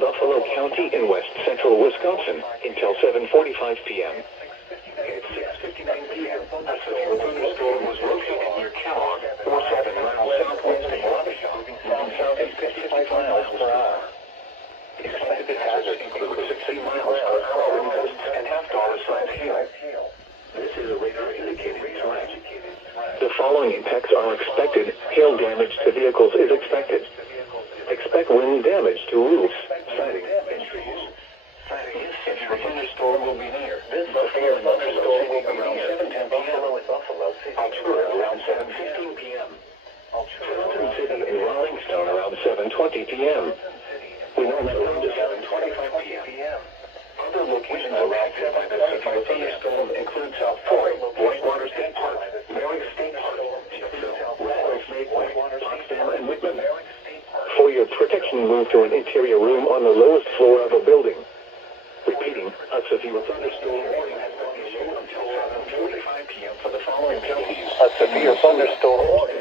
Buffalo County in west central Wisconsin until 7:45 p.m. At 6:59 p.m., a severe thunderstorm was located near Kellogg, or 7 miles southwest of Waukesha, moving south at 55 miles per hour. Expected hazards include 60 miles per hour wind gusts and half-dollar-sized hail. This is a radar-indicated threat. The following impacts are expected. Hail damage to vehicles is expected. Expect wind damage to roofs, siding, and trees. This severe thunderstorm will be near. This severe thunderstorm will be around 7:10 p.m. Altura around 7:15 p.m. Fountain City and Rollingstone around 7:20 p.m. We know that around 7:25 p.m. Other locations affected by the severe thunderstorm include South Fork, Whitewater State Park, Merrick State Park, Rattlesnake Way, Potsdam, and Whitman. For your protection, move to an interior room on the lowest floor of a building. Repeating, a severe thunderstorm warning has been issued until 7:45 p.m. for the following counties. A severe thunderstorm warning